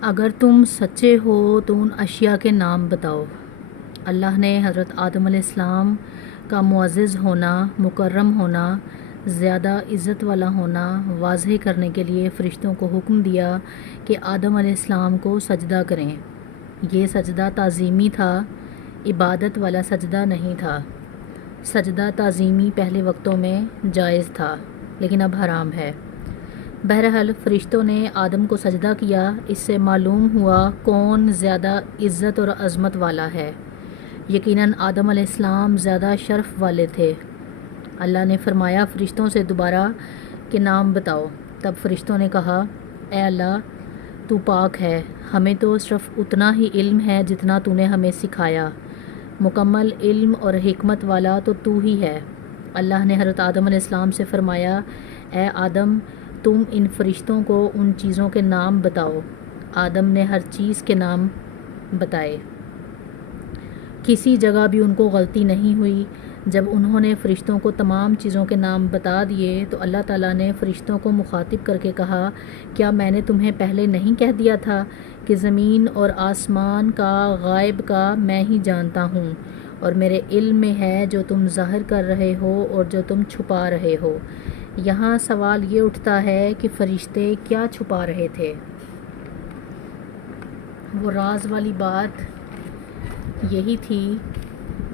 اگر تم سچے ہو تو ان اشیاء کے نام بتاؤ۔ اللہ نے حضرت آدم علیہ السلام کا معزز ہونا، مکرم ہونا، زیادہ عزت والا ہونا واضح کرنے کے لیے فرشتوں کو حکم دیا کہ آدم علیہ السلام کو سجدہ کریں۔ یہ سجدہ تعظیمی تھا، عبادت والا سجدہ نہیں تھا۔ سجدہ تعظیمی پہلے وقتوں میں جائز تھا، لیکن اب حرام ہے۔ بہرحال فرشتوں نے آدم کو سجدہ کیا۔ اس سے معلوم ہوا کون زیادہ عزت اور عظمت والا ہے۔ یقیناً آدم علیہ السلام زیادہ شرف والے تھے۔ اللہ نے فرمایا فرشتوں سے دوبارہ کہ نام بتاؤ۔ تب فرشتوں نے کہا، اے اللہ، تو پاک ہے، ہمیں تو صرف اتنا ہی علم ہے جتنا تو نے ہمیں سکھایا۔ مکمل علم اور حکمت والا تو ہی ہے۔ اللہ نے حضرت آدم علیہ السلام سے فرمایا، اے آدم، تم ان فرشتوں کو ان چیزوں کے نام بتاؤ۔ آدم نے ہر چیز کے نام بتائے۔ کسی جگہ بھی ان کو غلطی نہیں ہوئی۔ جب انہوں نے فرشتوں کو تمام چیزوں کے نام بتا دیے تو اللہ تعالیٰ نے فرشتوں کو مخاطب کر کے کہا، کیا میں نے تمہیں پہلے نہیں کہہ دیا تھا کہ زمین اور آسمان کا غائب کا میں ہی جانتا ہوں، اور میرے علم میں ہے جو تم ظاہر کر رہے ہو اور جو تم چھپا رہے ہو۔ یہاں سوال یہ اٹھتا ہے کہ فرشتے کیا چھپا رہے تھے؟ وہ راز والی بات یہی تھی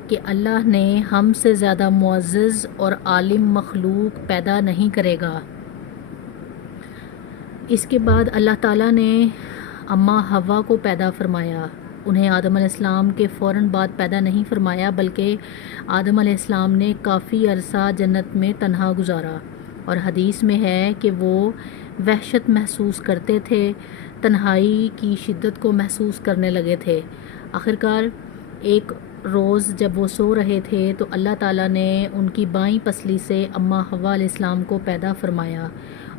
کہ اللہ نے ہم سے زیادہ معزز اور عالم مخلوق پیدا نہیں کرے گا۔ اس کے بعد اللہ تعالیٰ نے اماں حوا کو پیدا فرمایا۔ انہیں آدم علیہ السلام کے فوراً بعد پیدا نہیں فرمایا، بلکہ آدم علیہ السلام نے کافی عرصہ جنت میں تنہا گزارا، اور حدیث میں ہے کہ وہ وحشت محسوس کرتے تھے، تنہائی کی شدت کو محسوس کرنے لگے تھے۔ آخرکار ایک روز جب وہ سو رہے تھے تو اللہ تعالیٰ نے ان کی بائیں پسلی سے اماں حوا علیہ السلام کو پیدا فرمایا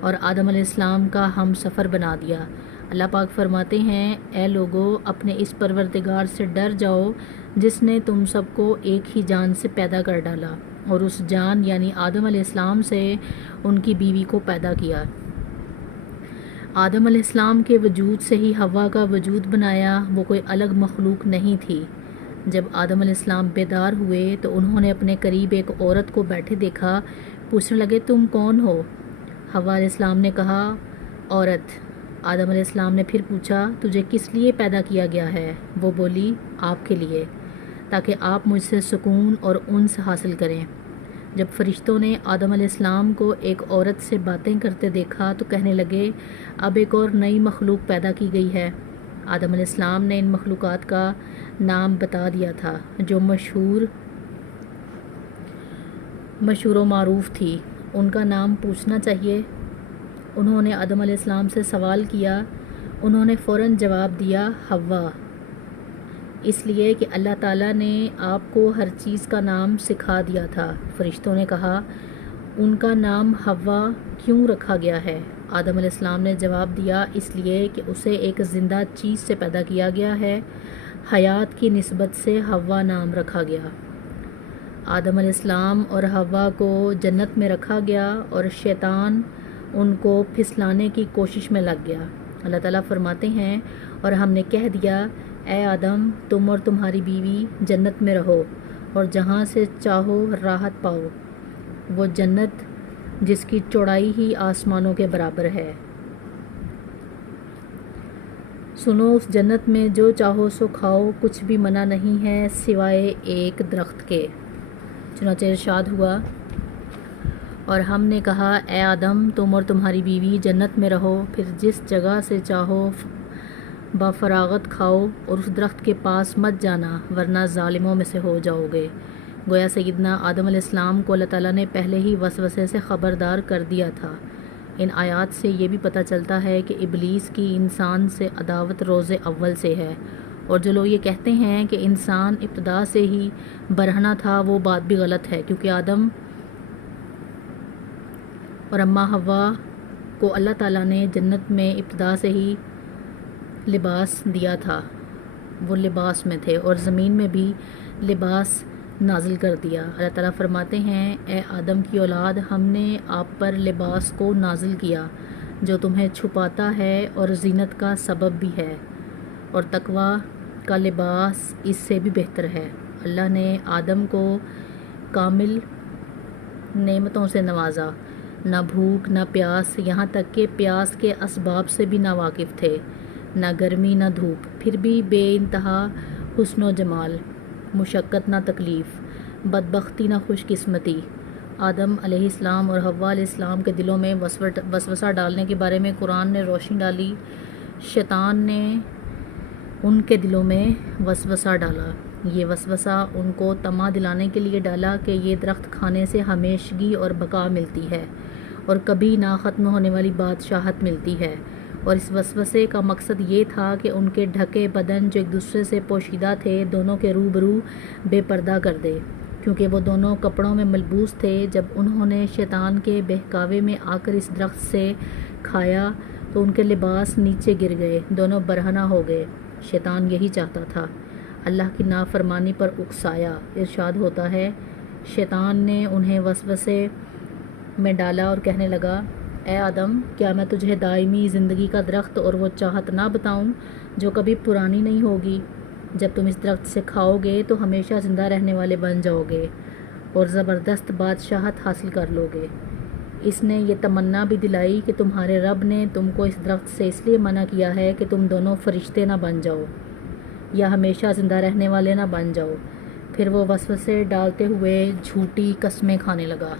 اور آدم علیہ السلام کا ہم سفر بنا دیا۔ اللہ پاک فرماتے ہیں، اے لوگو، اپنے اس پروردگار سے ڈر جاؤ جس نے تم سب کو ایک ہی جان سے پیدا کر ڈالا، اور اس جان یعنی آدم علیہ السلام سے ان کی بیوی کو پیدا کیا۔ آدم علیہ السلام کے وجود سے ہی حوا کا وجود بنایا، وہ کوئی الگ مخلوق نہیں تھی۔ جب آدم علیہ السلام بیدار ہوئے تو انہوں نے اپنے قریب ایک عورت کو بیٹھے دیکھا۔ پوچھنے لگے، تم کون ہو؟ حوا علیہ السلام نے کہا، عورت۔ آدم علیہ السلام نے پھر پوچھا، تجھے کس لیے پیدا کیا گیا ہے؟ وہ بولی، آپ کے لیے، تاکہ آپ مجھ سے سکون اور انس حاصل کریں۔ جب فرشتوں نے آدم علیہ السلام کو ایک عورت سے باتیں کرتے دیکھا تو کہنے لگے، اب ایک اور نئی مخلوق پیدا کی گئی ہے۔ آدم علیہ السلام نے ان مخلوقات کا نام بتا دیا تھا جو مشہور و معروف تھی۔ ان کا نام پوچھنا چاہیے۔ انہوں نے آدم علیہ السلام سے سوال کیا۔ انہوں نے فوراً جواب دیا، حوا، اس لیے کہ اللہ تعالیٰ نے آپ کو ہر چیز کا نام سکھا دیا تھا۔ فرشتوں نے کہا، ان کا نام حوا کیوں رکھا گیا ہے؟ آدم علیہ السلام نے جواب دیا، اس لیے کہ اسے ایک زندہ چیز سے پیدا کیا گیا ہے، حیات کی نسبت سے حوا نام رکھا گیا۔ آدم علیہ السلام اور حوا کو جنت میں رکھا گیا اور شیطان ان کو پھسلانے کی کوشش میں لگ گیا۔ اللہ تعالیٰ فرماتے ہیں، اور ہم نے کہہ دیا، اے آدم، تم اور تمہاری بیوی جنت میں رہو اور جہاں سے چاہو راحت پاؤ، وہ جنت جس کی چوڑائی ہی آسمانوں کے برابر ہے۔ سنو، اس جنت میں جو چاہو سو کھاؤ، کچھ بھی منع نہیں ہے سوائے ایک درخت کے۔ چنانچہ ارشاد ہوا، اور ہم نے کہا، اے آدم، تم اور تمہاری بیوی جنت میں رہو، پھر جس جگہ سے چاہو بفراغت کھاؤ، اور اس درخت کے پاس مت جانا ورنہ ظالموں میں سے ہو جاؤ گے۔ گویا سیدنا آدم علیہ السلام کو اللہ تعالیٰ نے پہلے ہی وسوسے سے خبردار کر دیا تھا۔ ان آیات سے یہ بھی پتہ چلتا ہے کہ ابلیس کی انسان سے عداوت روز اول سے ہے، اور جو لوگ یہ کہتے ہیں کہ انسان ابتدا سے ہی برہنہ تھا، وہ بات بھی غلط ہے، کیونکہ آدم اور اماں حوا کو اللہ تعالیٰ نے جنت میں ابتدا سے ہی لباس دیا تھا، وہ لباس میں تھے، اور زمین میں بھی لباس نازل کر دیا۔ اللہ تعالیٰ فرماتے ہیں، اے آدم کی اولاد، ہم نے آپ پر لباس کو نازل کیا جو تمہیں چھپاتا ہے اور زینت کا سبب بھی ہے، اور تقوی کا لباس اس سے بھی بہتر ہے۔ اللہ نے آدم کو کامل نعمتوں سے نوازا، نہ بھوک نہ پیاس، یہاں تک کہ پیاس کے اسباب سے بھی ناواقف تھے، نہ گرمی نہ دھوپ، پھر بھی بے انتہا حسن و جمال، مشقت نہ تکلیف، بدبختی نہ خوش قسمتی۔ آدم علیہ السلام اور حوا علیہ السلام کے دلوں میں وسوسہ ڈالنے کے بارے میں قرآن نے روشنی ڈالی۔ شیطان نے ان کے دلوں میں وسوسہ ڈالا۔ یہ وسوسہ ان کو طمع دلانے کے لیے ڈالا کہ یہ درخت کھانے سے ہمیشگی اور بقا ملتی ہے اور کبھی نہ ختم ہونے والی بادشاہت ملتی ہے، اور اس وسوسے کا مقصد یہ تھا کہ ان کے ڈھکے بدن جو ایک دوسرے سے پوشیدہ تھے دونوں کے روبرو بے پردہ کر دے، کیونکہ وہ دونوں کپڑوں میں ملبوس تھے۔ جب انہوں نے شیطان کے بہکاوے میں آ کر اس درخت سے کھایا تو ان کے لباس نیچے گر گئے، دونوں برہنہ ہو گئے۔ شیطان یہی چاہتا تھا، اللہ کی نافرمانی پر اکسایا۔ ارشاد ہوتا ہے، شیطان نے انہیں وسوسے میں ڈالا اور کہنے لگا، اے آدم، کیا میں تجھے دائمی زندگی کا درخت اور وہ چاہت نہ بتاؤں جو کبھی پرانی نہیں ہوگی؟ جب تم اس درخت سے کھاؤ گے تو ہمیشہ زندہ رہنے والے بن جاؤ گے اور زبردست بادشاہت حاصل کر لو گے۔ اس نے یہ تمنا بھی دلائی کہ تمہارے رب نے تم کو اس درخت سے اس لیے منع کیا ہے کہ تم دونوں فرشتے نہ بن جاؤ یا ہمیشہ زندہ رہنے والے نہ بن جاؤ۔ پھر وہ وسوسے ڈالتے ہوئے جھوٹی قسمیں کھانے لگا۔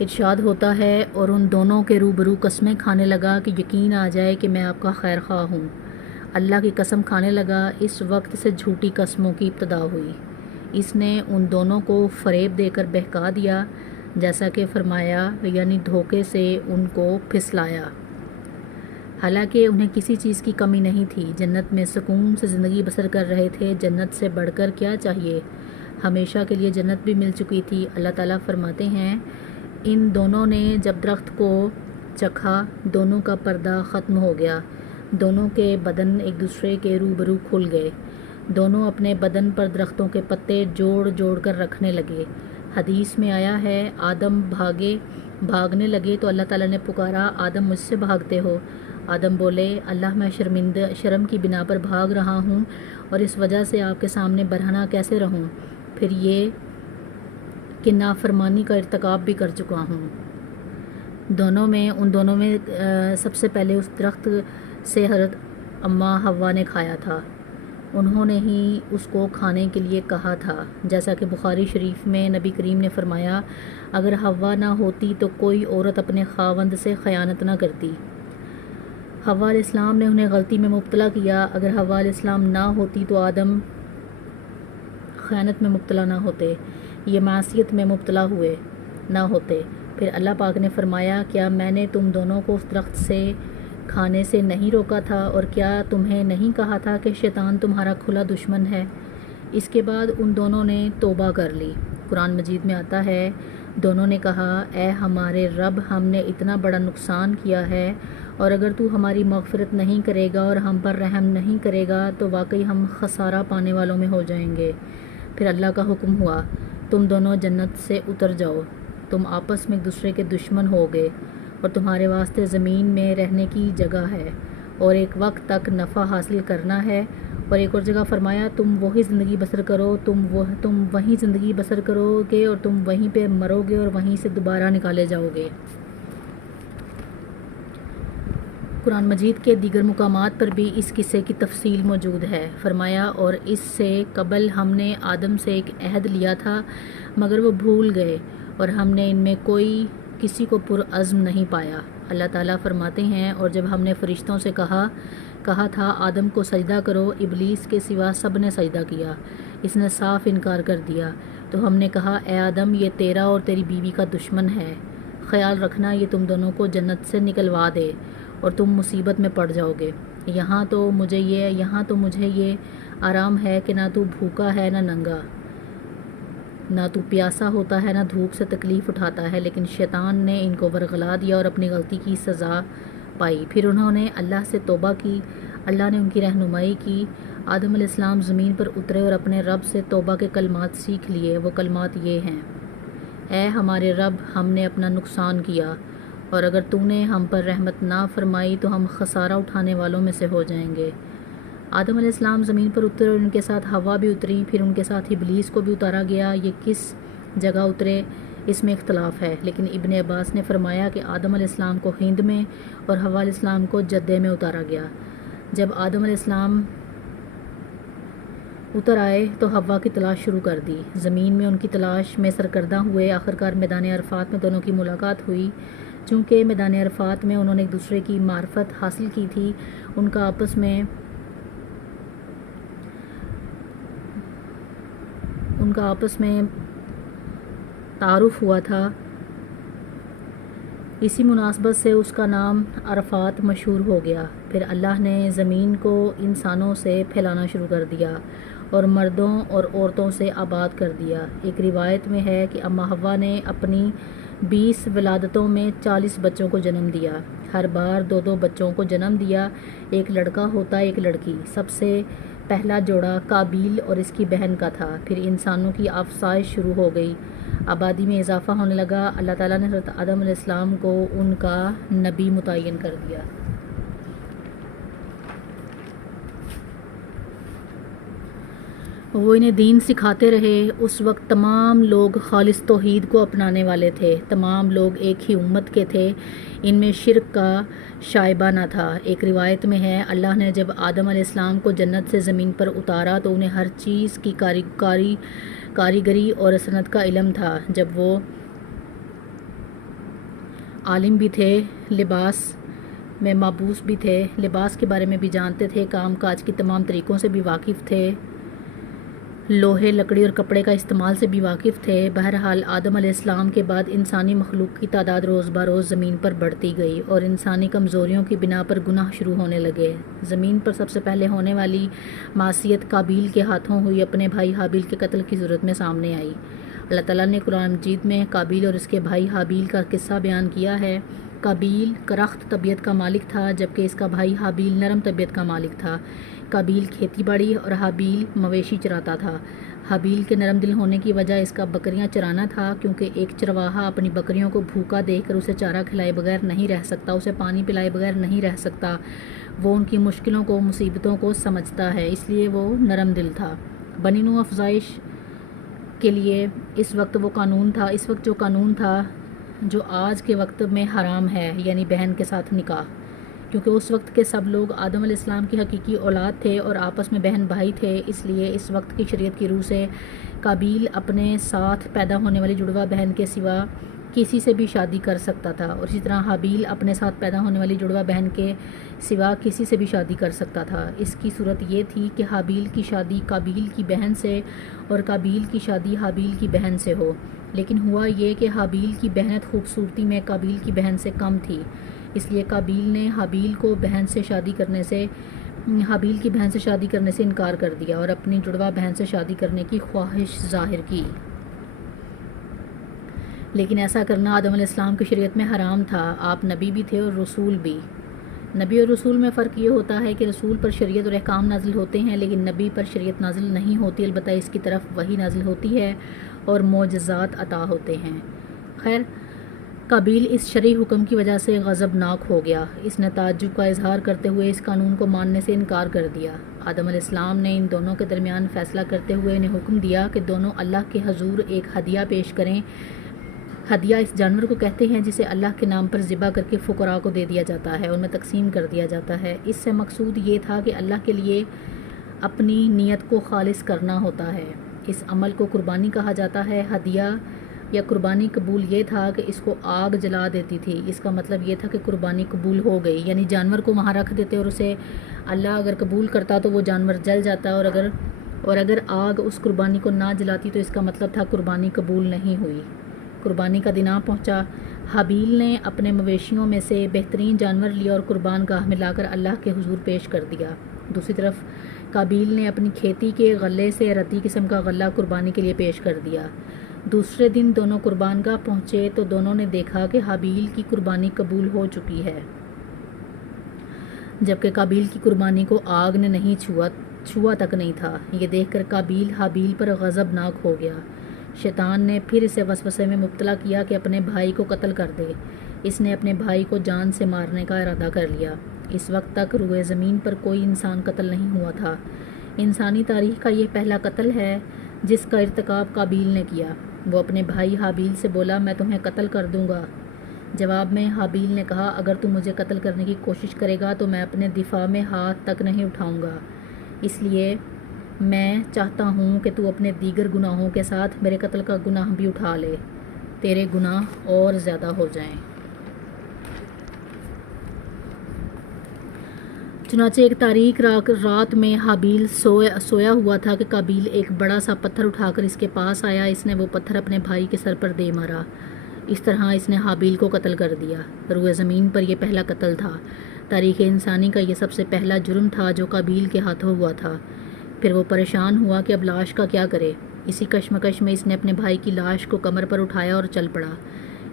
ارشاد ہوتا ہے، اور ان دونوں کے روبرو قسمیں کھانے لگا کہ یقین آ جائے کہ میں آپ کا خیر خواہ ہوں۔ اللہ کی قسم کھانے لگا۔ اس وقت سے جھوٹی قسموں کی ابتدا ہوئی۔ اس نے ان دونوں کو فریب دے کر بہکا دیا، جیسا کہ فرمایا، یعنی دھوکے سے ان کو پھسلایا۔ حالانکہ انہیں کسی چیز کی کمی نہیں تھی، جنت میں سکون سے زندگی بسر کر رہے تھے، جنت سے بڑھ کر کیا چاہیے؟ ہمیشہ کے لیے جنت بھی مل چکی تھی۔ اللہ تعالیٰ فرماتے ہیں، ان دونوں نے جب درخت کو چکھا، دونوں کا پردہ ختم ہو گیا، دونوں کے بدن ایک دوسرے کے روبرو کھل گئے، دونوں اپنے بدن پر درختوں کے پتے جوڑ جوڑ کر رکھنے لگے۔ حدیث میں آیا ہے، آدم بھاگنے لگے تو اللہ تعالیٰ نے پکارا، آدم مجھ سے بھاگتے ہو؟ آدم بولے، اللہ میں شرم کی بنا پر بھاگ رہا ہوں اور اس وجہ سے آپ کے سامنے برہنہ کیسے رہوں؟ پھر یہ کہ نافرمانی کا ارتکاب بھی کر چکا ہوں۔ ان دونوں میں سب سے پہلے اس درخت سے حضرت اماں حوا نے کھایا تھا، انہوں نے ہی اس کو کھانے کے لیے کہا تھا، جیسا کہ بخاری شریف میں نبی کریم نے فرمایا، اگر حوا نہ ہوتی تو کوئی عورت اپنے خاوند سے خیانت نہ کرتی۔ حوا علیہ السلام نے انہیں غلطی میں مبتلا کیا۔ اگر حوا علیہ السلام نہ ہوتی تو آدم خیانت میں مبتلا نہ ہوتے، یہ معصیت میں مبتلا ہوئے نہ ہوتے۔ پھر اللہ پاک نے فرمایا، کیا میں نے تم دونوں کو اس درخت سے کھانے سے نہیں روکا تھا، اور کیا تمہیں نہیں کہا تھا کہ شیطان تمہارا کھلا دشمن ہے؟ اس کے بعد ان دونوں نے توبہ کر لی۔ قرآن مجید میں آتا ہے، دونوں نے کہا، اے ہمارے رب، ہم نے اتنا بڑا نقصان کیا ہے، اور اگر تو ہماری مغفرت نہیں کرے گا اور ہم پر رحم نہیں کرے گا تو واقعی ہم خسارہ پانے والوں میں ہو جائیں گے۔ پھر اللہ کا حکم ہوا، تم دونوں جنت سے اتر جاؤ، تم آپس میں ایک دوسرے کے دشمن ہو گئے، اور تمہارے واسطے زمین میں رہنے کی جگہ ہے اور ایک وقت تک نفع حاصل کرنا ہے۔ اور ایک اور جگہ فرمایا، تم وہی زندگی بسر کرو، تم وہیں زندگی بسر کرو گے اور تم وہیں پہ مرو گے اور وہیں سے دوبارہ نکالے جاؤ گے۔ قرآن مجید کے دیگر مقامات پر بھی اس قصے کی تفصیل موجود ہے۔ فرمایا، اور اس سے قبل ہم نے آدم سے ایک عہد لیا تھا مگر وہ بھول گئے، اور ہم نے ان میں کسی کو پرعزم نہیں پایا۔ اللہ تعالیٰ فرماتے ہیں، اور جب ہم نے فرشتوں سے کہا تھا آدم کو سجدہ کرو، ابلیس کے سوا سب نے سجدہ کیا، اس نے صاف انکار کر دیا۔ تو ہم نے کہا، اے آدم، یہ تیرا اور تیری بیوی کا دشمن ہے، خیال رکھنا یہ تم دونوں کو جنت سے نکلوا دے اور تم مصیبت میں پڑ جاؤ گے۔ یہاں تو مجھے یہ آرام ہے کہ نہ تو بھوکا ہے نہ ننگا، نہ تو پیاسا ہوتا ہے نہ دھوپ سے تکلیف اٹھاتا ہے۔ لیکن شیطان نے ان کو ورغلا دیا اور اپنی غلطی کی سزا پائی۔ پھر انہوں نے اللہ سے توبہ کی، اللہ نے ان کی رہنمائی کی۔ آدم علیہ السلام زمین پر اترے اور اپنے رب سے توبہ کے کلمات سیکھ لیے۔ وہ کلمات یہ ہیں، اے ہمارے رب، ہم نے اپنا نقصان کیا، اور اگر تو نے ہم پر رحمت نہ فرمائی تو ہم خسارہ اٹھانے والوں میں سے ہو جائیں گے۔ آدم علیہ السلام زمین پر اترے اور ان کے ساتھ ہوا بھی اتری، پھر ان کے ساتھ ابلیس کو بھی اتارا گیا۔ یہ کس جگہ اترے اس میں اختلاف ہے، لیکن ابن عباس نے فرمایا کہ آدم علیہ السلام کو ہند میں اور حوا علیہ السلام کو جدے میں اتارا گیا۔ جب آدم علیہ السلام اتر آئے تو حوا کی تلاش شروع کر دی۔ زمین میں ان کی تلاش میں سرگرداں ہوئے، آخرکار میدان عرفات میں دونوں کی ملاقات ہوئی۔ چونکہ میدان عرفات میں انہوں نے ایک دوسرے کی معرفت حاصل کی تھی، ان کا آپس میں تعارف ہوا تھا، اسی مناسبت سے اس کا نام عرفات مشہور ہو گیا۔ پھر اللہ نے زمین کو انسانوں سے پھیلانا شروع کر دیا اور مردوں اور عورتوں سے آباد کر دیا۔ ایک روایت میں ہے کہ اماں حوا نے اپنی 20 ولادتوں میں 40 بچوں کو جنم دیا، ہر بار 2 بچوں کو جنم دیا، ایک لڑکا ہوتا ایک لڑکی۔ سب سے پہلا جوڑا قابیل اور اس کی بہن کا تھا۔ پھر انسانوں کی افزائش شروع ہو گئی، آبادی میں اضافہ ہونے لگا۔ اللہ تعالیٰ نے حضرت آدم علیہ السلام کو ان کا نبی متعین کر دیا۔ وہ انہیں دین سکھاتے رہے۔ اس وقت تمام لوگ خالص توحید کو اپنانے والے تھے، تمام لوگ ایک ہی امت کے تھے، ان میں شرک کا شائبہ نہ تھا۔ ایک روایت میں ہے اللہ نے جب آدم علیہ السلام کو جنت سے زمین پر اتارا تو انہیں ہر چیز کی کاریگری اور صنعت کا علم تھا۔ جب وہ عالم بھی تھے، لباس میں مابوس بھی تھے، لباس کے بارے میں بھی جانتے تھے، کام کاج کی تمام طریقوں سے بھی واقف تھے، لوہے، لکڑی اور کپڑے کا استعمال سے بھی واقف تھے۔ بہرحال آدم علیہ السلام کے بعد انسانی مخلوق کی تعداد روز بروز زمین پر بڑھتی گئی اور انسانی کمزوریوں کی بنا پر گناہ شروع ہونے لگے۔ زمین پر سب سے پہلے ہونے والی معصیت قابیل کے ہاتھوں ہوئی، اپنے بھائی حابیل کے قتل کی صورت میں سامنے آئی۔ اللہ تعالیٰ نے قرآن مجید میں قابیل اور اس کے بھائی حابیل کا قصہ بیان کیا ہے۔ قابیل کرخت طبیعت کا مالک تھا، جبکہ اس کا بھائی حابیل نرم طبیعت کا مالک تھا۔ قابیل کھیتی باڑی اور حابیل مویشی چراتا تھا۔ حابیل کے نرم دل ہونے کی وجہ اس کا بکریاں چرانا تھا، کیونکہ ایک چرواہا اپنی بکریوں کو بھوکا دیکھ کر اسے چارہ کھلائے بغیر نہیں رہ سکتا، اسے پانی پلائے بغیر نہیں رہ سکتا۔ وہ ان کی مشکلوں کو، مصیبتوں کو سمجھتا ہے، اس لیے وہ نرم دل تھا۔ بنی نوع افزائش کے لیے اس وقت جو قانون تھا جو آج کے وقت میں حرام ہے، یعنی بہن کے ساتھ نکاح، کیونکہ اس وقت کے سب لوگ آدم علیہ السلام کی حقیقی اولاد تھے اور آپس میں بہن بھائی تھے، اس لیے اس وقت کی شریعت کی روح سے قابیل اپنے ساتھ پیدا ہونے والی جڑواں بہن کے سوا کسی سے بھی شادی کر سکتا تھا، اور اسی طرح حابیل اپنے ساتھ پیدا ہونے والی جڑواں بہن کے سوا کسی سے بھی شادی کر سکتا تھا۔ اس کی صورت یہ تھی کہ حابیل کی شادی قابیل کی بہن سے اور قابیل کی شادی حابیل کی بہن سے ہو، لیکن ہوا یہ کہ حابیل کی بہنت خوبصورتی میں قابیل کی بہن سے کم تھی، اس لیے قابیل نے حابیل کی بہن سے شادی کرنے سے انکار کر دیا اور اپنی جڑواں بہن سے شادی کرنے کی خواہش ظاہر کی۔ لیکن ایسا کرنا آدم علیہ السلام کی شریعت میں حرام تھا۔ آپ نبی بھی تھے اور رسول بھی۔ نبی اور رسول میں فرق یہ ہوتا ہے کہ رسول پر شریعت اور احکام نازل ہوتے ہیں، لیکن نبی پر شریعت نازل نہیں ہوتی، البتہ اس کی طرف وحی نازل ہوتی ہے اور معجزات عطا ہوتے ہیں۔ خیر، قابیل اس شرعی حکم کی وجہ سے غضبناک ہو گیا۔ اس نے تعجب کا اظہار کرتے ہوئے اس قانون کو ماننے سے انکار کر دیا۔ آدم علیہ السلام نے ان دونوں کے درمیان فیصلہ کرتے ہوئے انہیں حکم دیا کہ دونوں اللہ کے حضور ایک ہدیہ پیش کریں۔ ہدیہ اس جانور کو کہتے ہیں جسے اللہ کے نام پر ذبح کر کے فقراء کو دے دیا جاتا ہے، ان میں تقسیم کر دیا جاتا ہے۔ اس سے مقصود یہ تھا کہ اللہ کے لیے اپنی نیت کو خالص کرنا ہوتا ہے۔ اس عمل کو قربانی کہا جاتا ہے۔ ہدیہ یا قربانی قبول یہ تھا کہ اس کو آگ جلا دیتی تھی، اس کا مطلب یہ تھا کہ قربانی قبول ہو گئی، یعنی جانور کو وہاں رکھ دیتے اور اسے اللہ اگر قبول کرتا تو وہ جانور جل جاتا، اور اگر آگ اس قربانی کو نہ جلاتی تو اس کا مطلب تھا قربانی قبول نہیں ہوئی۔ قربانی کا دن آ پہنچا۔ حابیل نے اپنے مویشیوں میں سے بہترین جانور لیا اور قربان گاہ میں لا کر اللہ کے حضور پیش کر دیا۔ دوسری طرف قابیل نے اپنی کھیتی کے غلے سے رتی قسم کا غلہ قربانی کے لیے پیش کر دیا۔ دوسرے دن دونوں قربان گاہ پہنچے تو دونوں نے دیکھا کہ حابیل کی قربانی قبول ہو چکی ہے، جبکہ قابیل کی قربانی کو آگ نے نہیں چھوا تک نہیں تھا۔ یہ دیکھ کر قابیل حابیل پر غضبناک ہو گیا۔ شیطان نے پھر اسے وسوسے میں مبتلا کیا کہ اپنے بھائی کو قتل کر دے۔ اس نے اپنے بھائی کو جان سے مارنے کا ارادہ کر لیا۔ اس وقت تک روئے زمین پر کوئی انسان قتل نہیں ہوا تھا۔ انسانی تاریخ کا یہ پہلا قتل ہے جس کا ارتکاب قابیل نے کیا۔ وہ اپنے بھائی حابیل سے بولا، میں تمہیں قتل کر دوں گا۔ جواب میں حابیل نے کہا، اگر تم مجھے قتل کرنے کی کوشش کرے گا تو میں اپنے دفاع میں ہاتھ تک نہیں اٹھاؤں گا، اس لیے میں چاہتا ہوں کہ تو اپنے دیگر گناہوں کے ساتھ میرے قتل کا گناہ بھی اٹھا لے، تیرے گناہ اور زیادہ ہو جائیں۔ چنانچہ ایک تاریک رات میں حابیل سویا ہوا تھا کہ قابیل ایک بڑا سا پتھر اٹھا کر اس کے پاس آیا۔ اس نے وہ پتھر اپنے بھائی کے سر پر دے مارا۔ اس طرح اس نے حابیل کو قتل کر دیا۔ روئے زمین پر یہ پہلا قتل تھا۔ تاریخ انسانی کا یہ سب سے پہلا جرم تھا جو قابیل کے ہاتھوں ہوا تھا۔ پھر وہ پریشان ہوا کہ اب لاش کا کیا کرے۔ اسی کشمکش میں اس نے اپنے بھائی کی لاش کو کمر پر اٹھایا اور چل پڑا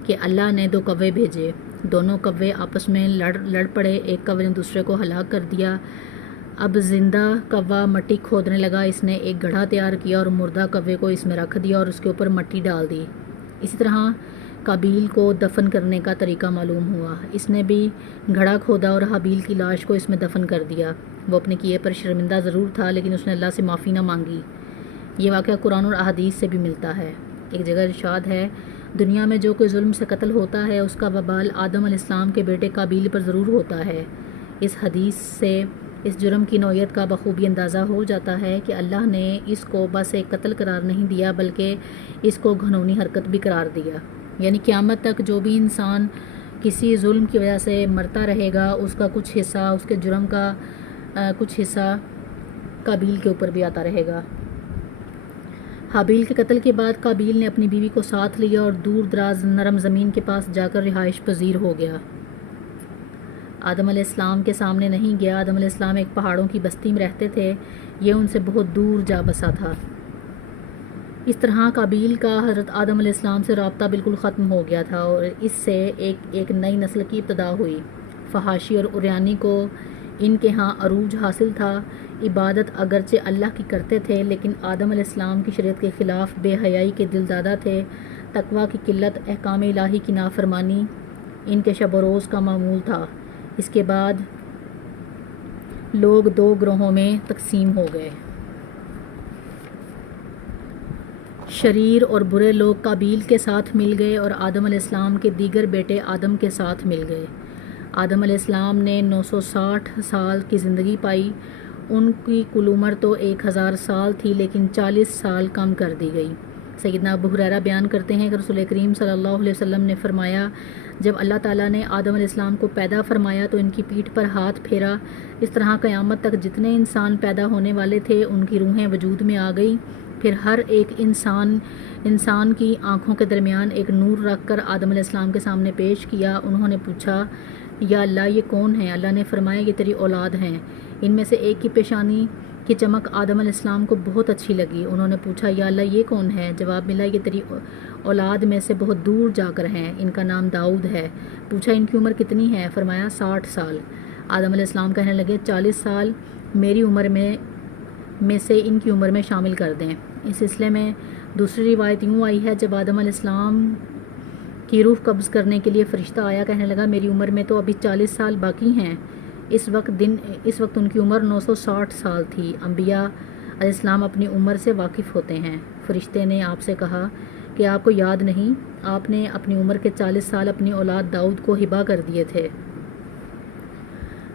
کہ اللہ نے 2 کوے بھیجے۔ دونوں کوے آپس میں لڑ پڑے۔ ایک کوے نے دوسرے کو ہلاک کر دیا۔ اب زندہ کوا مٹی کھودنے لگا۔ اس نے ایک گڑھا تیار کیا اور مردہ کوے کو اس میں رکھ دیا اور اس کے اوپر مٹی ڈال دی۔ اسی طرح قابیل کو دفن کرنے کا طریقہ معلوم ہوا۔ اس نے بھی گڑھا کھودا اور حابیل کی لاش کو اس میں دفن کر دیا۔ وہ اپنے کیے پر شرمندہ ضرور تھا لیکن اس نے اللہ سے معافی نہ مانگی۔ یہ واقعہ قرآن اور احادیث سے بھی ملتا ہے۔ ایک جگہ ارشاد ہے، دنیا میں جو کوئی ظلم سے قتل ہوتا ہے اس کا وبال آدم علیہ السلام کے بیٹے قابیل پر ضرور ہوتا ہے۔ اس حدیث سے اس جرم کی نوعیت کا بخوبی اندازہ ہو جاتا ہے کہ اللہ نے اس کو بس ایک قتل قرار نہیں دیا بلکہ اس کو گھنونی حرکت بھی قرار دیا، یعنی قیامت تک جو بھی انسان کسی ظلم کی وجہ سے مرتا رہے گا اس کا کچھ حصہ، اس کے جرم کا کچھ حصہ قابیل کے اوپر بھی آتا رہے گا۔ حابیل کے قتل کے بعد قابیل نے اپنی بیوی کو ساتھ لیا اور دور دراز نرم زمین کے پاس جا کر رہائش پذیر ہو گیا۔ آدم علیہ السلام کے سامنے نہیں گیا۔ آدم علیہ السلام ایک پہاڑوں کی بستی میں رہتے تھے، یہ ان سے بہت دور جا بسا تھا۔ اس طرح قابیل کا حضرت آدم علیہ السلام سے رابطہ بالکل ختم ہو گیا تھا اور اس سے ایک نئی نسل کی ابتدا ہوئی۔ فحاشی اور عریانی کو ان کے ہاں عروج حاصل تھا۔ عبادت اگرچہ اللہ کی کرتے تھے لیکن آدم علیہ السلام کی شریعت کے خلاف بے حیائی کے دل دادا تھے۔ تقویٰ کی قلت، احکام الہی کی نافرمانی ان کے شب و روز کا معمول تھا۔ اس کے بعد لوگ 2 گروہوں میں تقسیم ہو گئے۔ شریر اور برے لوگ قابیل کے ساتھ مل گئے اور آدم علیہ السلام کے دیگر بیٹے آدم کے ساتھ مل گئے۔ آدم علیہ السلام نے 960 سال کی زندگی پائی۔ ان کی کل عمر تو 1000 سال تھی لیکن 40 سال کم کر دی گئی۔ سیدنا ابو ہریرہ بیان کرتے ہیں کہ رسول کریم صلی اللہ علیہ وسلم نے فرمایا، جب اللہ تعالیٰ نے آدم علیہ السلام کو پیدا فرمایا تو ان کی پیٹھ پر ہاتھ پھیرا۔ اس طرح قیامت تک جتنے انسان پیدا ہونے والے تھے ان کی روحیں وجود میں آ گئیں۔ پھر ہر ایک انسان کی آنکھوں کے درمیان ایک نور رکھ کر آدم علیہ السلام کے سامنے پیش کیا۔ انہوں نے پوچھا، یا اللہ یہ کون ہے؟ اللہ نے فرمایا، یہ تیری اولاد ہیں۔ ان میں سے ایک کی پیشانی کی چمک آدم علیہ السلام کو بہت اچھی لگی۔ انہوں نے پوچھا، یا اللہ یہ کون ہے؟ جواب ملا، یہ تیری اولاد میں سے بہت دور جا کر ہیں، ان کا نام داؤد ہے۔ پوچھا، ان کی عمر کتنی ہے؟ فرمایا 60 سال۔ آدم علیہ السلام کہنے لگے، 40 سال میری عمر میں سے ان کی عمر میں شامل کر دیں۔ اس سلسلے میں دوسری روایت یوں آئی ہے، جب آدم علیہ السلام کی روح قبض کرنے کے لیے فرشتہ آیا، کہنے لگا، میری عمر میں تو ابھی 40 سال باقی ہیں۔ اس وقت ان کی عمر 960 سال تھی۔ انبیاء علیہ السلام اپنی عمر سے واقف ہوتے ہیں۔ فرشتے نے آپ سے کہا کہ آپ کو یاد نہیں، آپ نے اپنی عمر کے 40 سال اپنی اولاد داؤد کو ہبہ کر دیے تھے۔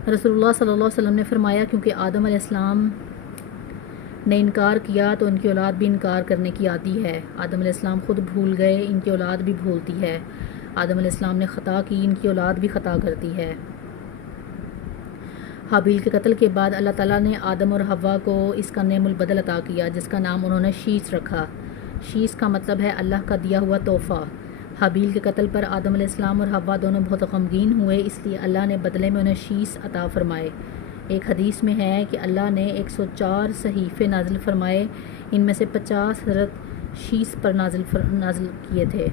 رسول اللہ صلی اللہ علیہ وسلم نے فرمایا، کیونکہ آدم علیہ السلام نے انکار کیا تو ان کی اولاد بھی انکار کرنے کی عادی ہے۔ آدم علیہ السلام خود بھول گئے، ان کی اولاد بھی بھولتی ہے۔ آدم علیہ السلام نے خطا کی، ان کی اولاد بھی خطا کرتی ہے۔ حابیل کے قتل کے بعد اللہ تعالیٰ نے آدم اور حوا کو اس کا نعم البدل عطا کیا جس کا نام انہوں نے شیش رکھا۔ شیش کا مطلب ہے اللہ کا دیا ہوا تحفہ۔ حابیل کے قتل پر آدم علیہ السلام اور حوا دونوں بہت غمگین ہوئے، اس لیے اللہ نے بدلے میں انہیں شیش عطا فرمائے۔ ایک حدیث میں ہے کہ اللہ نے 104 صحیفے نازل فرمائے، ان میں سے 50 حضرت شیش پر نازل کیے تھے۔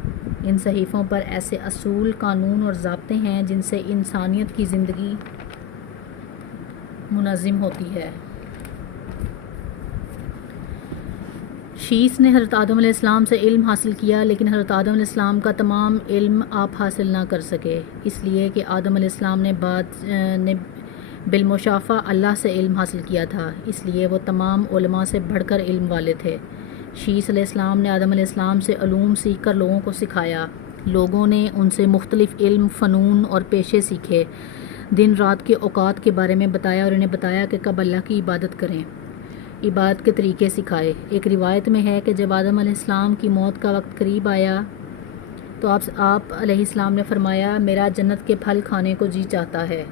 ان صحیفوں پر ایسے اصول، قانون اور ضابطے ہیں جن سے انسانیت کی زندگی منظم ہوتی ہے۔ شیس نے حضرت آدم علیہ السلام سے علم حاصل کیا، لیکن حضرت آدم علیہ السلام کا تمام علم آپ حاصل نہ کر سکے، اس لیے کہ آدم علیہ السلام نے بالمشافہ اللہ سے علم حاصل کیا تھا، اس لیے وہ تمام علماء سے بڑھ کر علم والے تھے۔ شیس علیہ السلام نے آدم علیہ السلام سے علوم سیکھ کر لوگوں کو سکھایا، لوگوں نے ان سے مختلف علم، فنون اور پیشے سیکھے، دن رات کے اوقات کے بارے میں بتایا اور انہیں بتایا کہ کب اللہ کی عبادت کریں، عبادت کے طریقے سکھائے۔ ایک روایت میں ہے کہ جب آدم علیہ السلام کی موت کا وقت قریب آیا تو آپ علیہ السلام نے فرمایا، میرا جنت کے پھل کھانے کو جی چاہتا ہے۔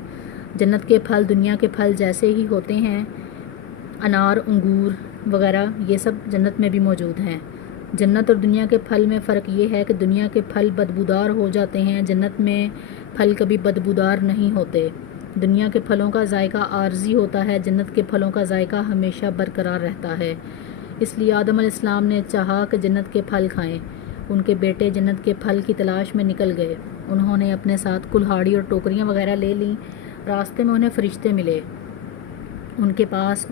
جنت کے پھل دنیا کے پھل جیسے ہی ہوتے ہیں، انار، انگور وغیرہ، یہ سب جنت میں بھی موجود ہیں۔ جنت اور دنیا کے پھل میں فرق یہ ہے کہ دنیا کے پھل بدبودار ہو جاتے ہیں، جنت میں پھل کبھی بدبودار نہیں ہوتے۔ دنیا کے پھلوں کا ذائقہ عارضی ہوتا ہے، جنت کے پھلوں کا ذائقہ ہمیشہ برقرار رہتا ہے۔ اس لیے آدم علیہ السلام نے چاہا کہ جنت کے پھل کھائیں۔ ان کے بیٹے جنت کے پھل کی تلاش میں نکل گئے۔ انہوں نے اپنے ساتھ کلہاڑی اور ٹوکریاں وغیرہ لے لیں۔ راستے میں انہیں فرشتے ملے، ان کے پاس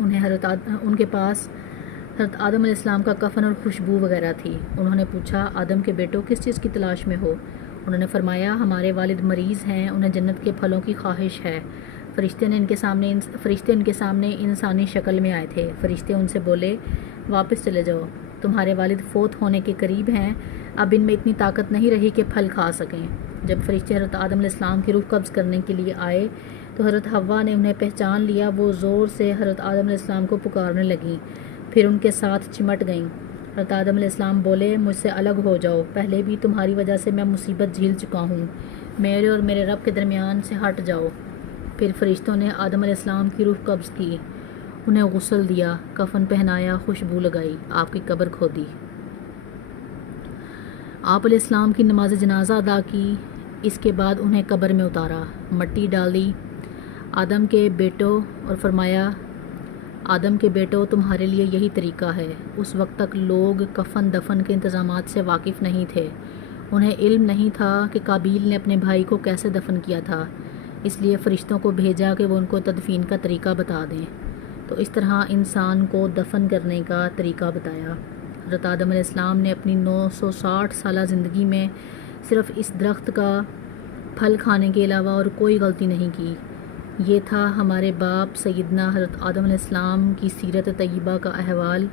حضرت آدم علیہ السلام کا کفن اور خوشبو وغیرہ تھی۔ انہوں نے پوچھا، آدم کے بیٹوں کس چیز کی تلاش میں ہو؟ انہوں نے فرمایا، ہمارے والد مریض ہیں، انہیں جنت کے پھلوں کی خواہش ہے۔ فرشتے ان کے سامنے انسانی شکل میں آئے تھے۔ فرشتے ان سے بولے، واپس چلے جاؤ، تمہارے والد فوت ہونے کے قریب ہیں، اب ان میں اتنی طاقت نہیں رہی کہ پھل کھا سکیں۔ جب فرشتے حضرت آدم علیہ السلام کی روح قبض کرنے کے لیے آئے تو حضرت حوا نے انہیں پہچان لیا، وہ زور سے حضرت آدم علیہ السلام کو پکارنے لگیں، پھر ان کے ساتھ چمٹ گئیں۔ حضرت آدم علیہ السلام بولے، مجھ سے الگ ہو جاؤ، پہلے بھی تمہاری وجہ سے میں مصیبت جھیل چکا ہوں، میرے اور میرے رب کے درمیان سے ہٹ جاؤ۔ پھر فرشتوں نے آدم علیہ السلام کی روح قبض کی، انہیں غسل دیا، کفن پہنایا، خوشبو لگائی، آپ کی قبر کھودی۔ آپ علیہ السلام کی نماز جنازہ ادا کی، اس کے بعد انہیں قبر میں اتارا، مٹی ڈال دی آدم کے بیٹوں اور فرمایا، آدم کے بیٹوں تمہارے لیے یہی طریقہ ہے۔ اس وقت تک لوگ کفن دفن کے انتظامات سے واقف نہیں تھے، انہیں علم نہیں تھا کہ قابیل نے اپنے بھائی کو کیسے دفن کیا تھا، اس لیے فرشتوں کو بھیجا کہ وہ ان کو تدفین کا طریقہ بتا دیں، تو اس طرح انسان کو دفن کرنے کا طریقہ بتایا۔ حضرت آدم علیہ السلام نے اپنی 960 سالہ زندگی میں صرف اس درخت کا پھل کھانے کے علاوہ اور کوئی غلطی نہیں کی۔ یہ تھا ہمارے باپ سیدنا حضرت آدم علیہ السلام کی سیرت طیبہ کا احوال۔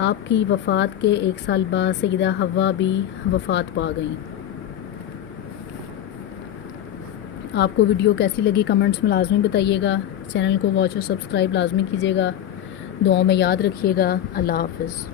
آپ کی وفات کے 1 سال بعد سیدہ حوا بھی وفات پا گئیں۔ آپ کو ویڈیو کیسی لگی کمنٹس میں لازمی بتائیے گا، چینل کو واچ اور سبسکرائب لازمی کیجیے گا، دعاؤں میں یاد رکھیے گا۔ اللہ حافظ۔